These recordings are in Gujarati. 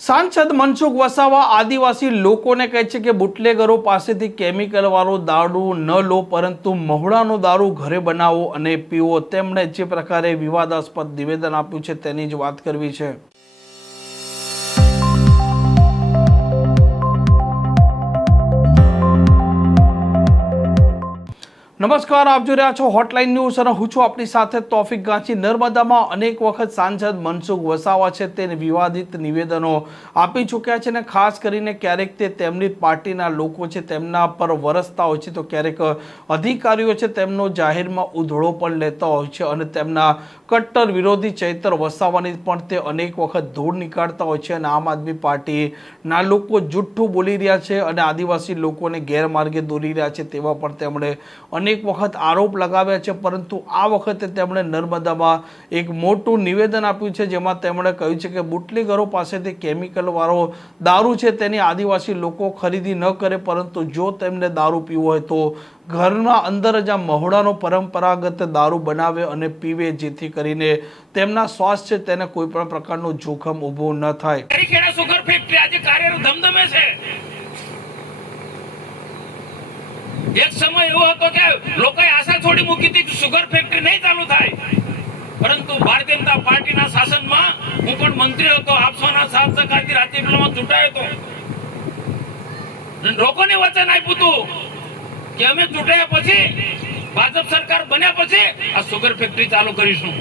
સાંસદ મનસુખ વસાવા આદિવાસી લોકોને કહે છે કે બુટલેગરો પાસેથી કેમિકલવાળો દારૂ ન લો, પરંતુ મહુડાનો દારૂ ઘરે બનાવો અને પીવો। તેમણે જે પ્રકારે વિવાદાસ્પદ નિવેદન આપ્યું છે તેની જ વાત કરવી છે। નમસ્કાર, આપ જોઈ રહ્યા છો હોટલાઇન ન્યૂઝ અને હું છું આપની સાથે તોફિક ગાંચી। નર્મદામાં અનેક વખત સાંસદ મનસુખ વસાવા છે તે વિવાદિત નિવેદનો આપી ચૂક્યા છે અને ખાસ કરીને ક્યારેક તે તેમની પાર્ટીના લોકો છે તેમના પર વરસતા હોય છે, તો ક્યારેક અધિકારીઓ છે તેમનો જાહેરમાં ઉધળો પણ લેતા હોય છે અને તેમના કટ્ટર વિરોધી ચૈતર વસાવાની પણ તે અનેક વખત ધૂળ નીકાળતા હોય છે અને આમ આદમી પાર્ટીના લોકો જુઠ્ઠું બોલી રહ્યા છે અને આદિવાસી લોકોને ગેરમાર્ગે દોરી રહ્યા છે તેવા પણ તેમણે અનેક વખત આરોપ લગાવ્યા છે। પરંતુ આ વખતે તેમણે નર્મદામાં એક મોટું નિવેદન આપ્યું છે, જેમાં તેમણે કહ્યું છે કે બુટલેગરો પાસેથી કેમિકલવાળો દારૂ છે તેની આદિવાસી લોકો ખરીદી ન કરે, પરંતુ જો તેમને દારૂ પીવો હોય તો ઘરના અંદર જ આ મહુડાનો પરંપરાગત દારૂ બનાવે અને પીવે, જેથી કરીને તેમના સ્વાસ્થ્ય તેને કોઈ પણ પ્રકારનું જોખમ ઊભું ન થાય। સુગર ફેક્ટરી આજે કાર્યરત ધમધમે છે। એક સમય એવો હતો કે લોકોએ આશા છોડી મૂકી હતી કે સુગર ફેક્ટરી નહીં ચાલુ થાય, પરંતુ ભારતીય જનતા પાર્ટીના શાસનમાં હું પણ મંત્રી હતો, આપસોના સાથ સહકારથી રાજ્યસભામાં ચૂંટાયો હતો। લોકોને વચન આપ્યું હતું કે અમે ચૂંટાયા પછી ભાજપ સરકાર બન્યા પછી આ સુગર ફેક્ટરી ચાલુ કરીશું।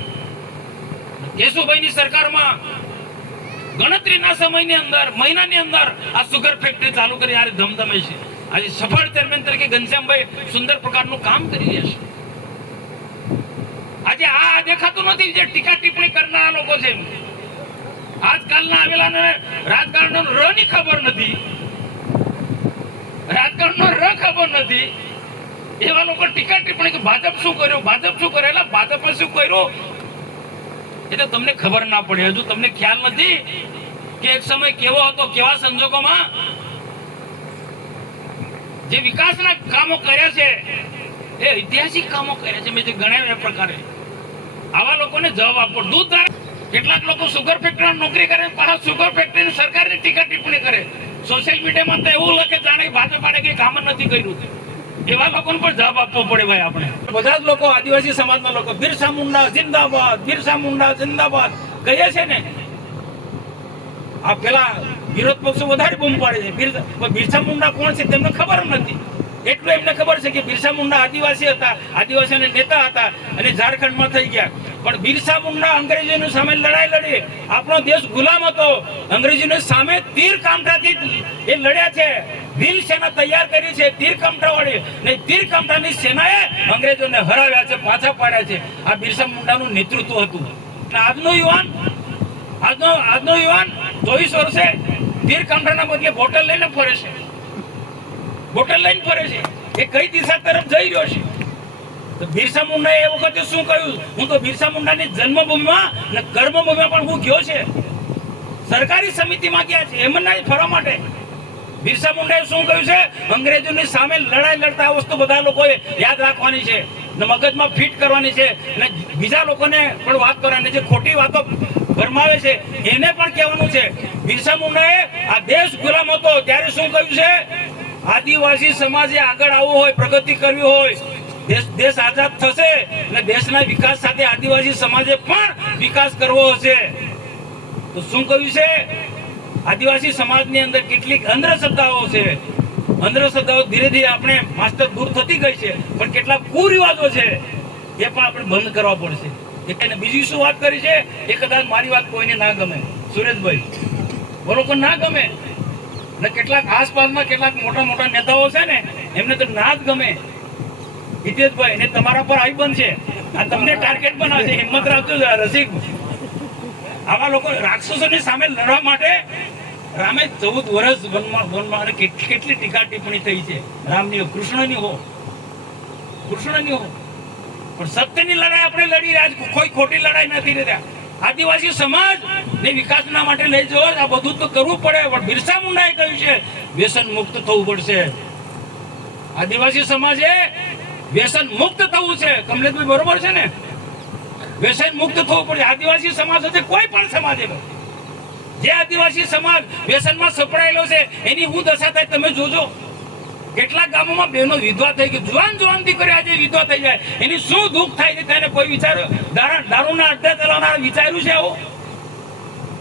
કેશુભાઈની સરકારમાં ગણતરીના સમયની અંદર, મહિનાની અંદર આ સુગર ફેક્ટરી ચાલુ કરી યારે ધમધમે છે। આજે સફળ ચેરમેન તરીકે ઘનશ્યામભાઈ સુંદર પ્રકારનું કામ કરી રહ્યા છે। આજે આ દેખાતું નથી જે ટીકા ટિપ્પણી કરનારા લોકો છે, આજકાલના આવેલાને રાજકારણનો ર ની ખબર નથી, રાજકારણનો ર ખબર નથી, એવા લોકો ટીકા ટિપ્પણી કે ભાજપ શું કર્યું, ભાજપ શું કરે, એટલે ભાજપે શું કર્યું એટલે તમને ખબર ના પડે। હજુ તમને ખ્યાલ નથી કે એક સમય કેવો હતો, કેવા સંજોગોમાં જે વિકાસના કામો કર્યા છે એ ઐતિહાસિક કામો કર્યા છે। મેં જે ગણાવ્યા એ પ્રકારે આવા લોકોને જવાબ આપો। દૂધ કેટલાક લોકો સુગર ફેક્ટરીમાં નોકરી કરે, પાછા સુગર ફેક્ટરીની સરકારની ટીકા ટિપ્પણી કરે, સોશિયલ મીડિયામાં તો એવું લખે જાણે ભાજપ આને કઈ કામ નથી કર્યું। એવા લોકોને પણ જવાબ આપવો પડે ભાઈ। આપણે બધા જ લોકો, આદિવાસી સમાજના લોકો બિરસા મુંડા જિંદાબાદ, બિરસા મુંડા જિંદાબાદ કહીએ છે ને। આ પેલા વિરોધ પક્ષો વધારે બૂમ પાડે છે, બિરસા મુંડા કોણ છે તેમને ખબર નથી। એટલું એમને ખબર છે કે બિરસા મુંડા આદિવાસી હતા, આદિવાસીના નેતા હતા અને ઝારખંડમાં થઈ ગયા। પણ બિરસા મુંડા અંગ્રેજોની સામે લડાઈ લડી, આપણો દેશ ગુલામ હતો, અંગ્રેજોની સામે તીર કામઠાથી એ લડ્યા છે, વીર સેના તૈયાર કરી છે તીર કામઠા વાળી, ને તીર કામઠાની સેનાએ અંગ્રેજોને હરાવ્યા છે, પાછા પાડ્યા છે। આ બિરસા મુંડાનું નેતૃત્વ હતું। આજનો યુવાન 24 વર્ષે તીર કામઠાના બદલે બોટલ લઈને ફરે છે, બોટલ લઈને ફરે છે। એ કઈ દિશા તરફ જઈ રહ્યો છે? તો બિરસા મુંડાએ એ વખતે શું કહ્યું? હું તો બિરસા મુંડાની જન્મભૂમિમાં અને કર્મભૂમિમાં પણ હું ગયો છે, સરકારી સમિતિમાં ગયા છે એમના ફરવા માટે। બિરસા મુંડાએ શું કહ્યું છે? અંગ્રેજોની સામે લડાઈ લડતા આ વસ્તુ બધા લોકોએ યાદ રાખવાની છે ને મગજમાં ફિટ કરવાની છે, અને બીજા લોકોને પણ વાત કરવાની છે, ખોટી વાતો ભરમાવે છે એને પણ કહેવાનું છે। બિરસા મુંડાએ આ દેશ ગુલામ હતો ત્યારે શું કહ્યું છે? આદિવાસી સમાજે આગળ આવવું હોય, પ્રગતિ કરવી હોય, દેશ આઝાદ થશે અને દેશના વિકાસ સાથે આદિવાસી સમાજે પણ વિકાસ કરવો હશે તો શું કહ્યું છે? આદિવાસી સમાજની અંદર કેટલીક અંધશ્રદ્ધાઓ છે, અંધશ્રદ્ધાઓ ધીરે ધીરે આપણે માસ્ટર દૂર થતી ગઈ છે, પણ કેટલાક કુરિવાજો છે એ પણ આપણે બંધ કરવા પડશે। બીજી શું વાત કરી છે? એ કદાચ મારી વાત કોઈને ના ગમે, સુરેશભાઈ બોલો પણ ના ગમે, ને કેટલાક આસપાસના કેટલાક મોટા મોટા નેતાઓ છે ને એમને તો ના જ ગમે। હિતેશભાઈ ને તમારા પર આવી બનશે, આ તમને ટાર્ગેટ બનાવશે, હિંમત રાખજો રસિક। આવા લોકો રાક્ષસોની સામે લડવા માટે રામે 14 વર્ષ વનમાં અને કેટલી ટીકા ટિપ્પણી થઈ છે રામની, કૃષ્ણની હો, પણ સત્યની લડાઈ આપણે લડી રહ્યા, કોઈ ખોટી લડાઈ નથી રહ્યા। આદિવાસી સમાજ ને વિકાસના માટે લઈ જવો, આ બધું તો કરવું પડે, પણ બિરસા મુંડાએ કહ્યું છે વ્યસન મુક્ત થવું પડશે। આદિવાસી સમાજે વ્યસન મુક્ત થવું છે, કમલેશભાઈ બરોબર છે ને? વ્યસન મુક્ત થવું પડે। આદિવાસી સમાજ હશે કોઈ પણ સમાજ જે આદિવાસી સમાજ વ્યસનમાં સપડાયેલો છે એની શું દશા થાય તમે જોજો. કેટલાક ગામોમાં બહેનો વિધવા થઈ ગઈ, જુવાન દીકરી આજે વિધવા થઈ જાય, એની શું દુઃખ થાય છે તેને કોઈ વિચાર્યું? દારૂના અડ્ડા ચલાવનારા વિચાર્યું છે આવું?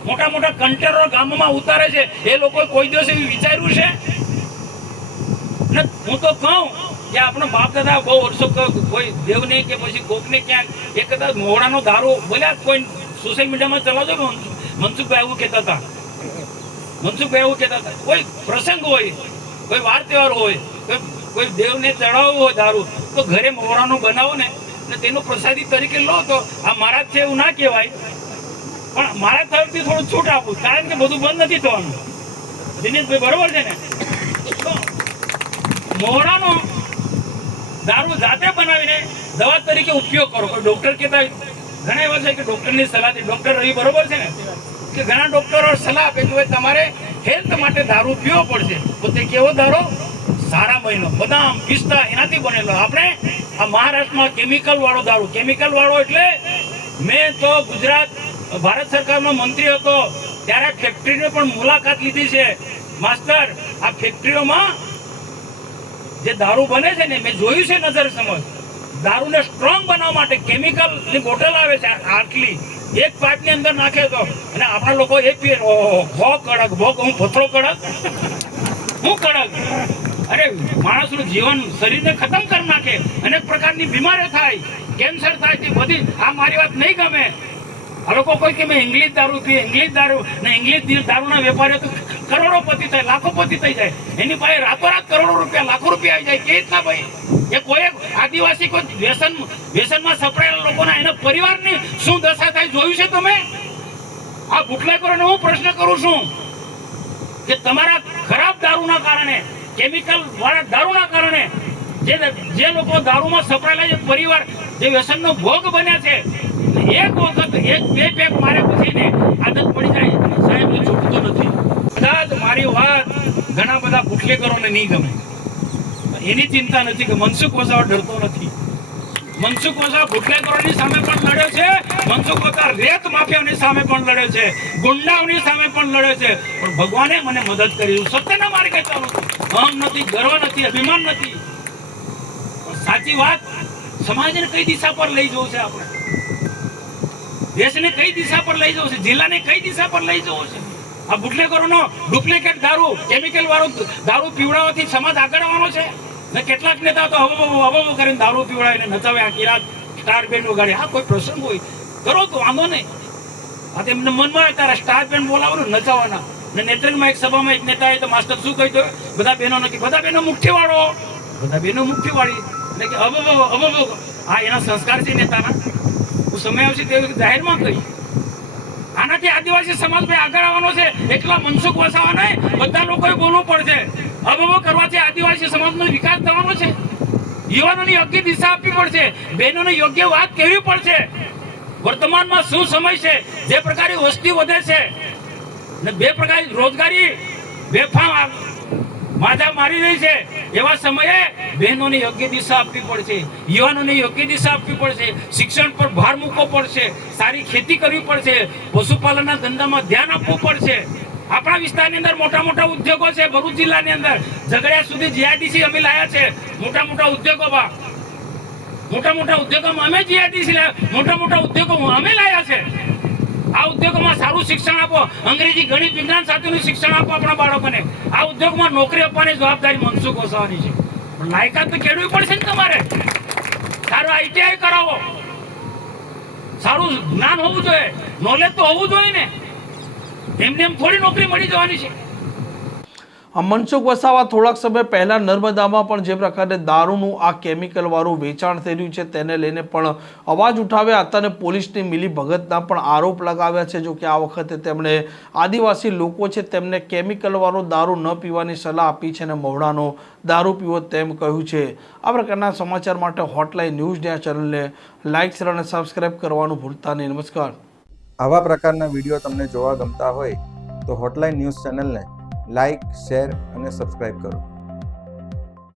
મોટા મોટા કન્ટેનરો ગામોમાં ઉતારે છે, એ લોકો કોઈ દિવસ એવું વિચાર્યું છે? ને હું તો કહું કે આપણો બાપ દાદા બહુ વર્ષો કોઈ દેવને કે પછી કોકને ક્યાંક એ કદાચ મોહડાનો દારૂ બોલ્યા, કોઈ સોશિયલ મીડિયામાં ચલાવજો કે મનસુખભાઈ એવું કહેતા હતા, કોઈ પ્રસંગ હોય, કોઈ વાર તહેવાર હોય, કોઈ દેવને ચડાવવો હોય દારૂ, તો ઘરે મોહરાનો બનાવો ને તેનો પ્રસાદી તરીકે લો. તો આ મહારાજ છે એવું ના કહેવાય, પણ મારા તરફથી થોડું છૂટ આપું, કારણ કે બધું બંધ નથી થવાનું. દિનેશભાઈ બરોબર છે ને? તો મોહરાનો દારૂ જાતે બનાવીને દવા તરીકે ઉપયોગ કરો. કોઈ ડોક્ટર કહેતા ઘણા એવા છે કે ડોક્ટરની સલાહથી, ડોક્ટર રવિ બરોબર છે ને, કે ઘણા ડોક્ટરો સલાહ આપે કે તમારે હેલ્થ માટે દારૂ પીવો પડશે. તો તે કેવો દારૂ? સારા મહિનો, બદામ, પિસ્તા એનાથી બનેલો. આપણે આ મહારાષ્ટ્રમાં કેમિકલ વાળો દારૂ, કેમિકલ વાળો એટલે મેં તો ગુજરાત ભારત સરકારનો મંત્રી હતો ત્યારે આ ફેક્ટરીની પણ મુલાકાત લીધી છે. માસ્ટર, આ ફેક્ટરીઓમાં જે દારૂ બને છે ને મેં જોયું છે નજર સમજ. દારૂને સ્ટ્રોંગ બનાવવા માટે કેમિકલની બોટલ આવે છે આટલી, એક પાઇપની અંદર નાખે તો, અને આપણા લોકો એ પીએ, ભો કડક, ભો હું પથરો કડક, હું કડક. અરે માણસનું જીવન શરીરને ખતમ કરી નાખે, અનેક પ્રકારની બીમારીઓ થાય, કેન્સર થાય, તે બધી. આ મારી વાત નહીં ગમે. આ લોકો કોઈ કે મેં ઇંગ્લિશ દારૂ પીએ, ઇંગ્લિશ દારૂ ને ઇંગ્લિશ દારૂના વેપારીઓ તો કરોડોપતિ થાય, લાખોપતિ થઈ જાય, એની પાસે રાતોરાત કરોડો રૂપિયા, લાખો રૂપિયા આવી જાય. કે રીતના ભાઈ? એ કોઈ આદિવાસી કોઈ વ્યસનમાં સપડાયેલા લોકોના એના પરિવારની શું દશા થાય જોયું છે તમે? આ બુટલેગરોને હું પ્રશ્ન કરું છું કે તમારા ખરાબ દારૂના કારણે, કેમિકલ વાળા દારૂના કારણે જે લોકો દારૂમાં સપડાયેલા છે, પરિવાર જે વ્યસનનો ભોગ બન્યા છે, એક વખત એક બે પેક મારે પછીને આદત પડી જાય, સાહેબ એ છૂટતું નથી. કદાચ મારી વાત ઘણા બધા બુટલેગરોને નહીં ગમે, એની ચિંતા નથી કે મનસુખ વસાવા ડરતો નથી. મનસુખ વસાવા બુટલેગરોની સામે પણ લડ્યો છે, મનસુખ વસાવા રેત માફિયાઓની સામે પણ લડ્યો છે, ગુંડાઓની સામે પણ લડ્યો છે, પણ ભગવાને મને મદદ કરી. સત્યના માર્ગે ચાલું છું. અહમ નથી, ગર્વ નથી, અભિમાન નથી. સાચી વાત, સમાજને કઈ દિશા પર લઈ જવું છે, આપણે દેશને કઈ દિશા પર લઈ જવું છે, જિલ્લાને કઈ દિશા પર લઈ જવું છે? આ બુટલેગરોનો ડુપ્લિકેટ દારૂ, કેમિકલ વાળો દારૂ પીવડાવવાથી સમાજ આગળ આવવાનો છે? ને કેટલાક નેતા તો હબો કરીને દારૂ પીવડાવીને નચાવે, આખી રાત સ્ટાર બેન્ડ વગાડે. હા, કોઈ પ્રસંગ હોય કરો તો વાંધો નહીં. આ તો એમને મનમાં તારા સ્ટાર બેન્ડ બોલાવવાનું, નચાવવાના. ને નેત્રંગમાં એક સભામાં એક નેતાએ તો માસ્ટર શું કહી દો, બધા બહેનો નથી, બધા બહેનો મુઠ્ઠી વાળો, બધા બહેનો મુઠ્ઠી વાળી, એટલે કે હબો. હા, એના સંસ્કાર છે નેતાના. હું સમય આવશે તે જાહેરમાં કહી. આનાથી આદિવાસી સમાજ ભાઈ આગળ આવવાનો છે. એકલા મનસુખ વસાવા નહીં, બધા લોકોએ બોલવું પડશે. અબબો કરવાથી આદિવાસી સમાજનો વિકાસ થવાનો છે. યુવાનોને યોગ્ય દિશા આપવી પડશે, બહેનોને યોગ્ય વાત કહેવી પડશે. વર્તમાનમાં શું સમય છે, જે પ્રકારે વસ્તી વધે છે ને બે પ્રકારે રોજગારી બેફામ માથા મારી રહી છે, એવા સમયે બહેનોને યોગ્ય દિશા આપવી પડશે, યુવાનોને યોગ્ય દિશા આપવી પડશે, શિક્ષણ પર ભાર મૂકવો પડશે, સારી ખેતી કરવી પડશે, પશુપાલનના ધંધામાં ધ્યાન આપવું પડશે. આપણા વિસ્તારની અંદર મોટા મોટા ઉદ્યોગો છે, ભરૂચ જિલ્લાની અંદર ઝઘડિયા સુધી જીઆઈડીસી અમે લાયા છે. મોટા મોટા ઉદ્યોગોમાં અમે જીઆઈડીસી લાયા, મોટા ઉદ્યોગો અમે લાયા છે. આ ઉદ્યોગોમાં સારું શિક્ષણ આપો, અંગ્રેજી, ગણિત, વિજ્ઞાન સાથેનું શિક્ષણ આપો આપણા બાળકોને. આ ઉદ્યોગમાં નોકરી આપવાની જવાબદારી મનસુખ વસાવાની છે. પણ લાયકાત તો કેળવી પડશે ને તમારે. સારું આઈટીઆઈ કરાવો, સારું જ્ઞાન હોવું જોઈએ, નોલેજ તો હોવું જોઈએ ને. એમને એમ થોડી નોકરી મળી જવાની છે. મનસુખ વસાવા થોડાક સમય પહેલાં નર્મદામાં પણ જે પ્રકારે દારૂનું આ કેમિકલવાળું વેચાણ થઈ રહ્યું છે તેને લઈને પણ અવાજ ઉઠાવ્યા હતા અને પોલીસની મિલીભગતના પણ આરોપ લગાવ્યા છે. જો કે આ વખતે તેમણે આદિવાસી લોકો છે તેમને કેમિકલવાળો દારૂ ન પીવાની સલાહ આપી છે અને મહુડાનો દારૂ પીવો તેમ કહ્યું છે. આ પ્રકારના સમાચાર માટે હોટલાઇન ન્યૂઝ ચેનલને લાઇક, શેર અને સબસ્ક્રાઇબ કરવાનું ભૂલતા નહીં. નમસ્કાર. આવા પ્રકારના વિડીયો તમને જોવા ગમતા હોય તો હોટલાઇન ન્યૂઝ ચેનલને લાઇક, શેર અને સબસ્ક્રાઇબ કરો.